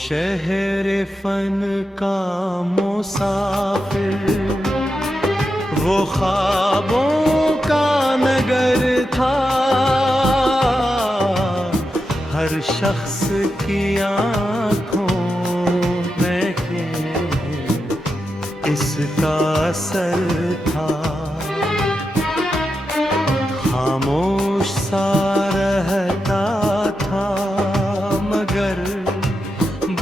शहर फन का मुसाफिर, वो ख्वाबों का नगर था। हर शख्स की आँखों में इसका असर था। खामोश सा रहता था मगर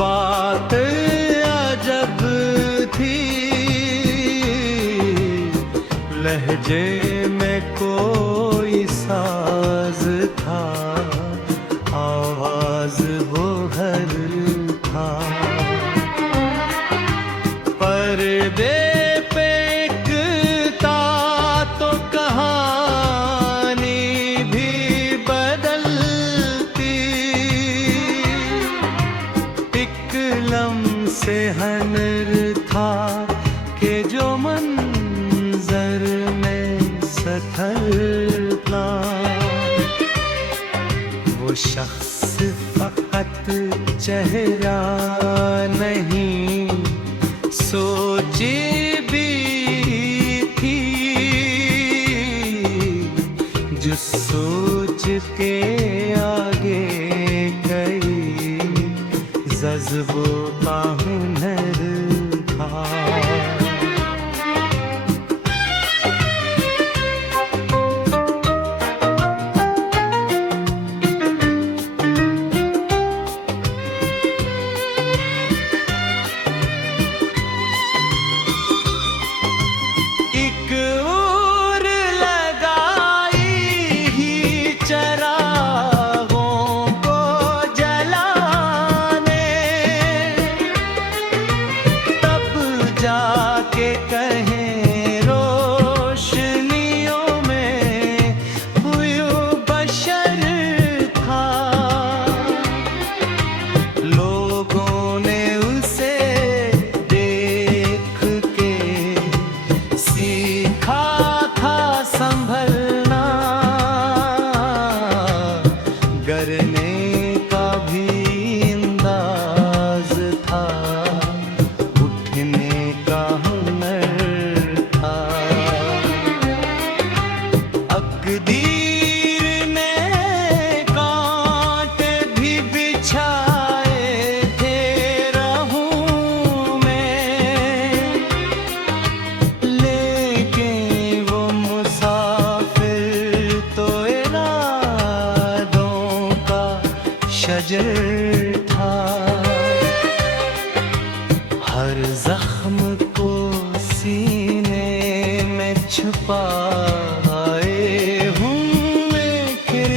बात अजब थी। लहजे में कोई साज था, आवाज वो हर था। पर्दे पे एकता तो कहानी भी बदलती। एक लम्से हनर था कि जो मंजर में सथलता। वो शख्स फकत चेहरा नहीं, सोची भी थी। जो सोच के आगे गई जज्बों का हुनर था। जाके कहें रोशनियों में हुयू बशर था। लोगों ने उसे देख के सीखा था संभलना। गरने का भी अंदाज था, उठने का हुनर था। अकदीर ने कांटे भी बिछाए थे राहों में, लेकिन वो मुसाफिर तो इरादों का शजर था। हर जख्म को सीने में छुपाए हुए फिर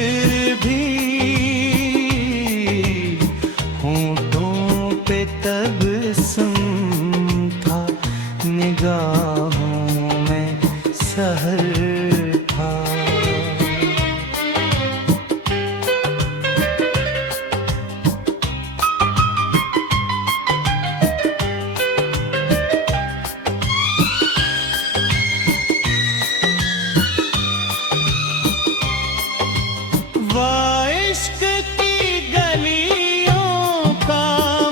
भी होठों पे तबस्सुम था, निगाहों में सहर था। इश्क की गलियों का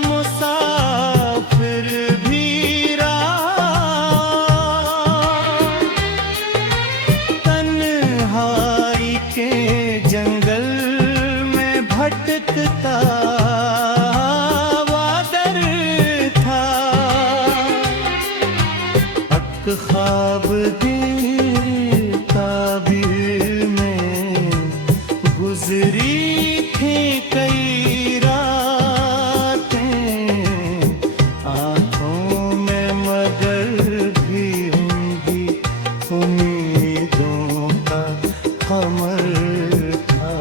मुसाफिर भी रहा। तन्हाई के जंगल में भटकता वादर था। हक ख्वाब गिर ताबीर में गुजरी थी कई रातें। आंखों में मगर भी होंगी उम्मीदों का कमर था।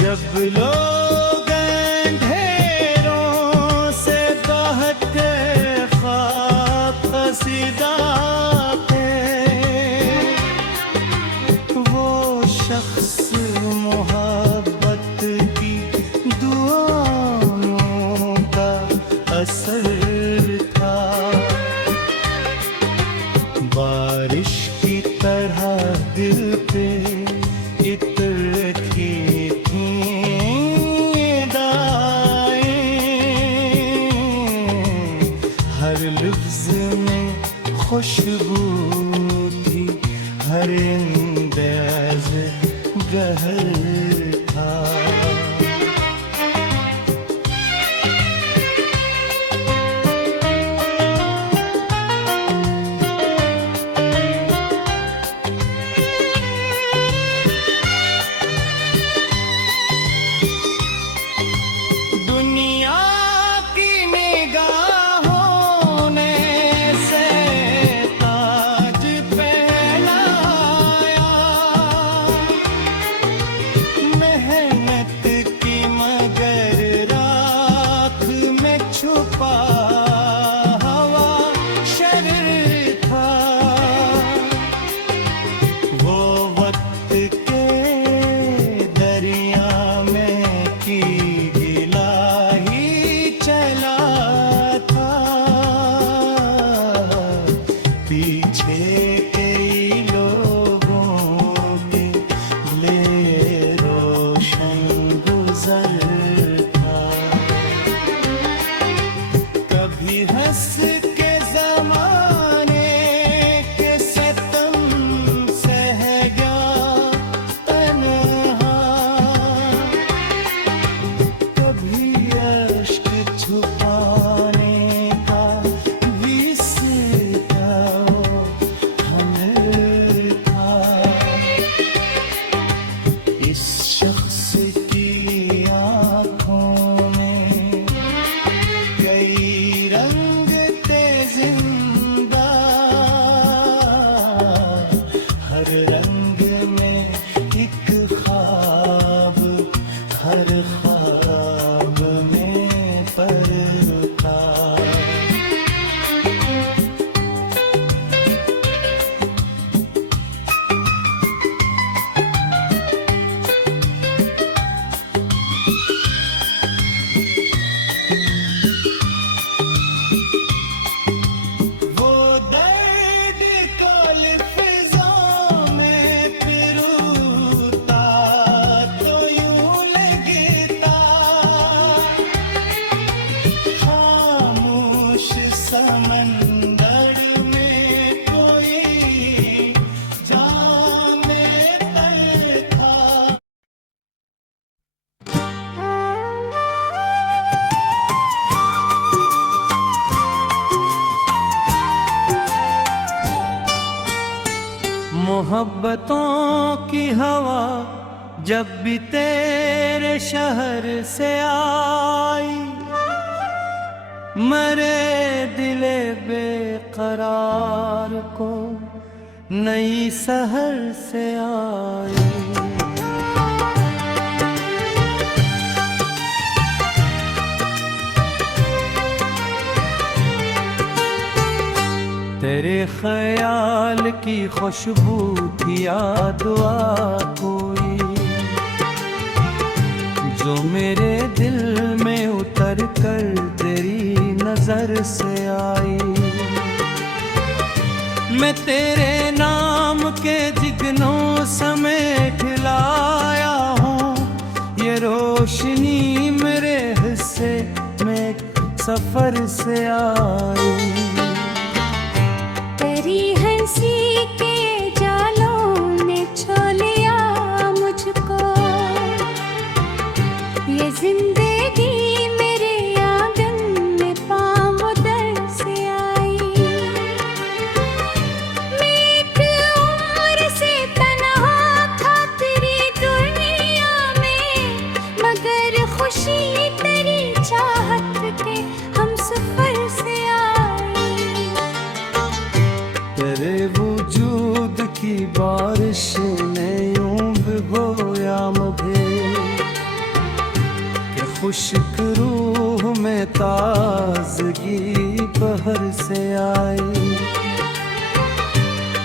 जब लोग अंधेरों से बहके ख्वाब हसीदा थे, वो शख्स मोहब्बत की दुआओं का असर था। बारिश की तरह दिल पे इतर थी खुशबू थी, हर अंदाज गहर था। मोहब्बतों की हवा जब भी तेरे शहर से आई, मरे दिले बेकरार को नई सहर से आई। तेरे ख्याल की खुशबू थी याद आ कोई, जो मेरे दिल में उतर कर तेरी नजर से आई। मैं तेरे नाम के जिगनों समेत लाया हूँ, ये रोशनी मेरे हिस्से में सफर से आई। तेरी हंसी के जालों ने छो लिया मुझको, ये जिंदगी मेरे आंगन में पाँव दर से आई। मैं एक उम्र से तन्हा था तेरी दुनिया में, मगर खुशी तेरी चाहत के हम सफर से आई। तेरे वजूद की बारिश ने यूं भिगोया मुझे, कि खुश्क रूह में ताजगी बहर से आई।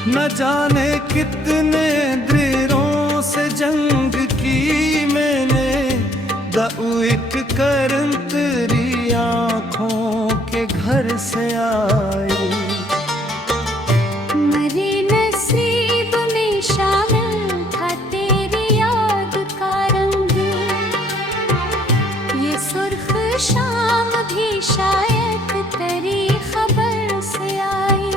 न जाने कितने दिनों से जंग की मैंने, दाऊ एक करम तेरी आँखों के घर से आई। मरे नसीब में शामिल था तेरी याद का रंग, ये सुर्ख शाम भी शायद तेरी खबर से आई।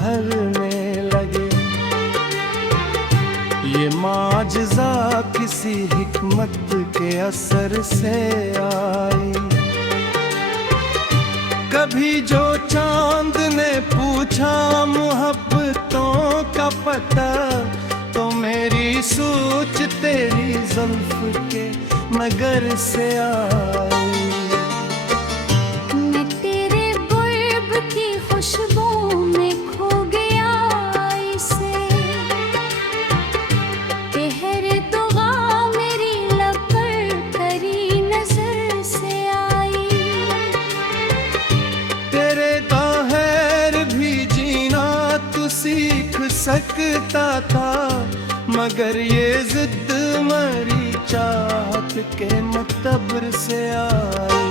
भरने लगे। ये माजज़ा किसी हिकमत के असर से आई। कभी जो चांद ने पूछा मोहब्बतों का पता, तो मेरी सोच तेरी जुल्फ के मगर से आई। मैं तेरे गुर्ब की खुशबू में खो गया इसे, तेहर दुआ मेरी लब पर करी नजर से आई। तेरे बाहर भी जीना तू सीख सकता था, मगर ये जिद मरी चाहत के मुतबर से आई।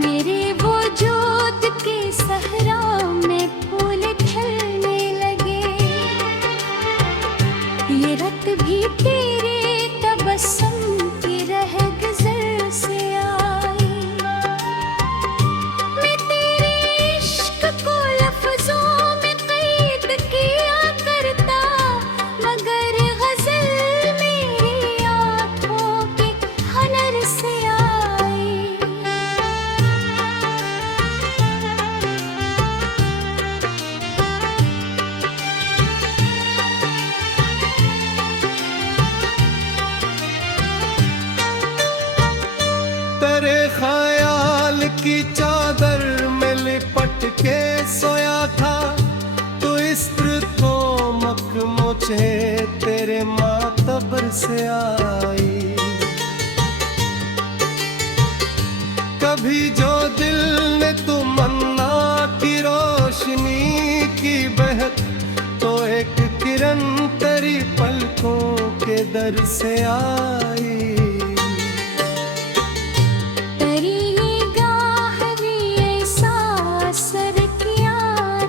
मेरे वजूद के सहरा में फूल खिलने लगे, ये रत भी तेरे तबस्सुम की रह गुज़र से आई। मैं तेरे इश्क को लफ्ज़ों में क़ैद किया करता, मगर ग़ज़ल मेरी आँखों के हुनर से आई। तेरे ख्याल की चादर में लिपट के सोया था, तो इस्त्र को मक मुझे तेरे मातबर से आई। कभी जो दिल ने तमन्ना की रोशनी की बहक, तो एक किरण तेरी पलकों के दर से आई। तेरी निगाह ने ऐसा असर किया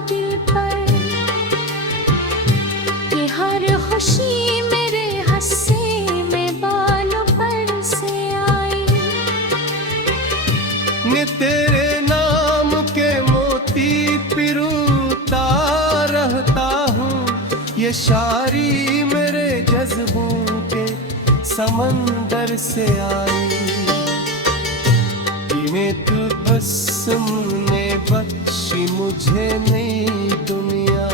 दिल पर, कि हर खुशी मेरे हंसे में बालों पर से आई। ने तेरे नाम के मोती पिरूता रहता हूँ, ये शायरी मेरे जज्बों के समंदर से आई। इन्हें तबस्सुम ने बख्शी मुझे नई दुनिया,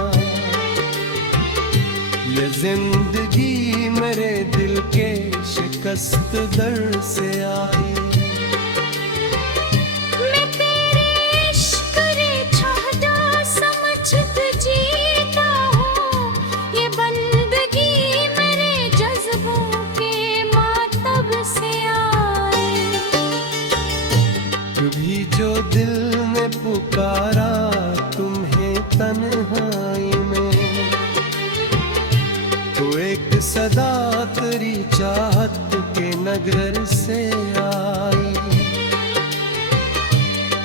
ये जिंदगी मेरे दिल के शिकस्त दर से आई। मैं तेरे इश्क रे छोड़ा समझ जीता हूँ, ये बंदगी मेरे जज्बों के मातब से आई। कभी जो दिल ने पुकारा तुम्हें तन्हाई में, तो एक सदा तेरी चाहत के नगर से आई।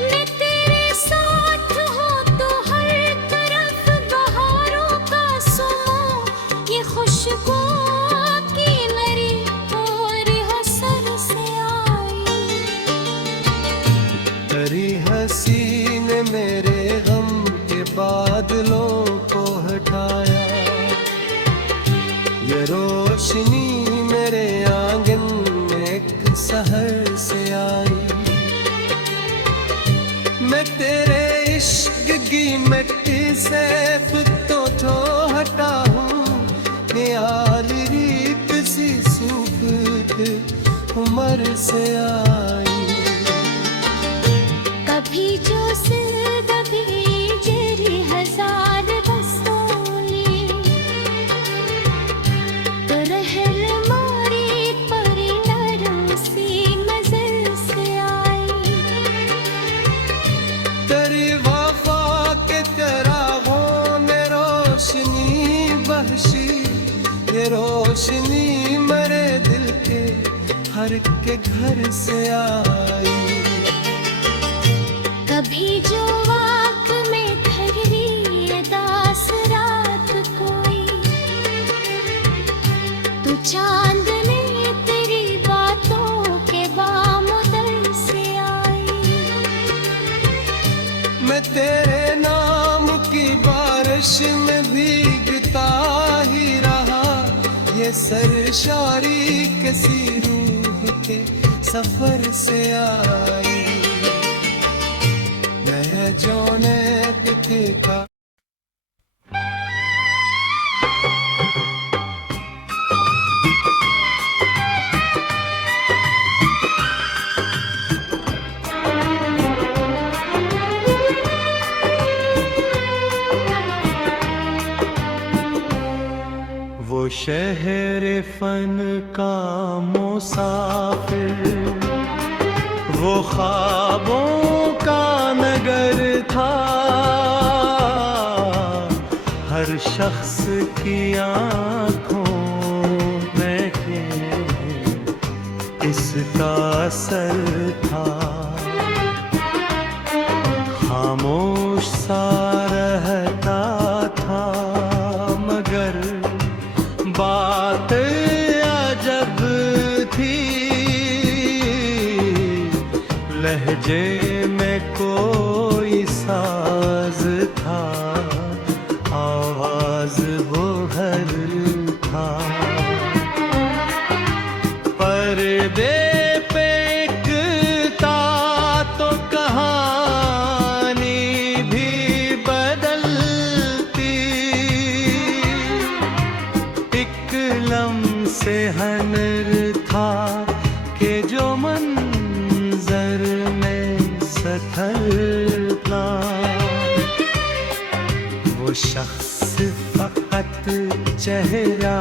मैं तेरे साथ हूँ तो हर तरफ बहारों का सुमो, ये खुशबू की लरी और हसर से आई। तेरी हंसी ने मेरे गम के बादलों को हटाया, ये रोशनी मेरे आंगन में एक सहर से आई। मैं तेरे इश्क की मिट्टी से खुद तो हटा हूँ, ख्याली किसी सूफत उम्र से आई। कभी जो सिलदबी जरी हजार रसोली, तो रहलमारी पर नरम सी नजर से आई। तेरी वफा के चरागों ने रोशनी बख्शी, ये रोशनी मेरे दिल के हर के घर से आई। कभी जो आँख में ठहरी अदास रात कोई, तो चांद ने तेरी बातों के बामुदर से आई। मैं तेरे नाम की बारिश में भीगता ही रहा, ये सरशारी किसी रूह के सफर से आई। मैं जो ने देखा वो शहर फन का मुसाफिर, वो ख्वाबों का नगर था। हर शख्स की आँखों में इसका असर था। खामोश सा रहता था मगर बात अजब थी। लहजे में कोई साज था, आवाज वो हर था। पर्दे पे एकता तो कहानी भी बदलती। एक लम्से हनर था कि जो मंजर में सथलता। वो शख्स फकत चेहरा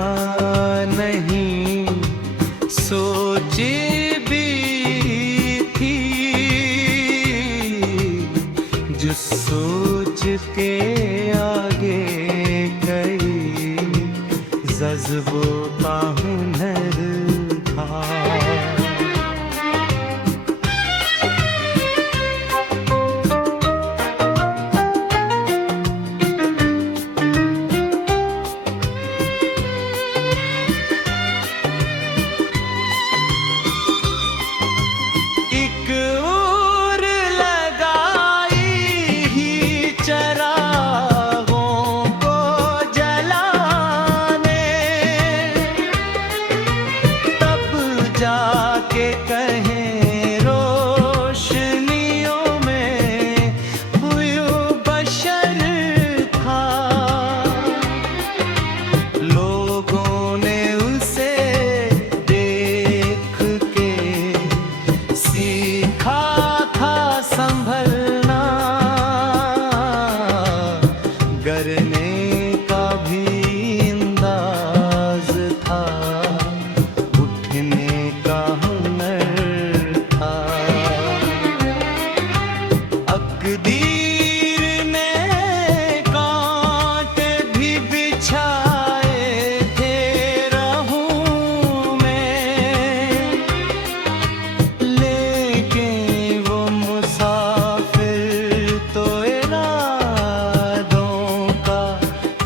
नहीं, सोची भी थी जो सोच के आगे गई। जज्बों का हुनर था।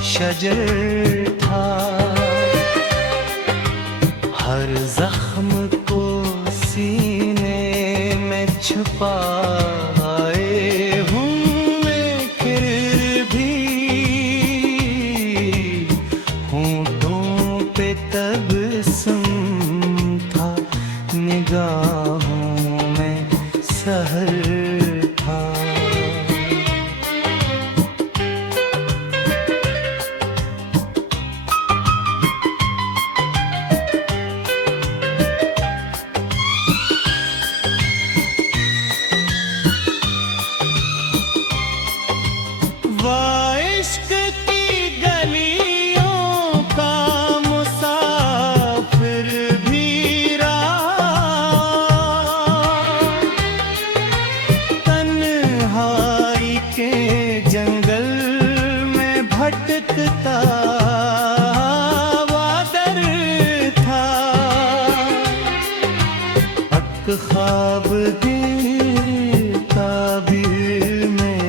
शजर था। हर जख्म को सीने में छुपाए हुए फिर भी होठों पे तबस्सुम था, निगाहों में सहर था। इश्क की गलियों का मुसाफिर भी रहा। तन्हाई के जंगल में भटकता वादर था। हक ख्वाब गिर ताबीर में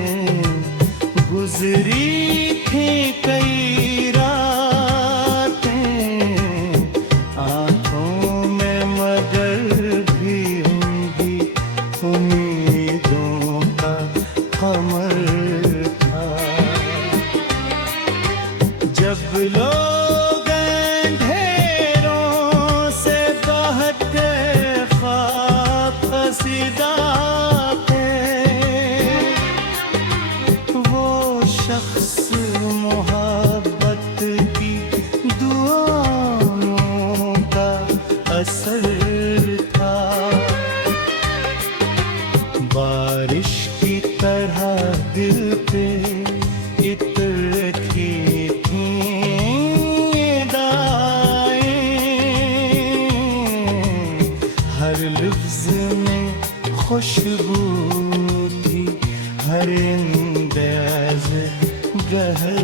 गुजरी थी कई रातें। आँखों में मगर भी होंगी उम्मीदों का कमर था। जब लोग अंधेरों से बहके ख्वाब कसीदा पे, वो शख्स मोहब्बत की दुआओं का असर था। बारिश की तरह दिल पे इतरती थी दाएं, हर लफ्ज में खुशबू थी, हर अंदाज गहर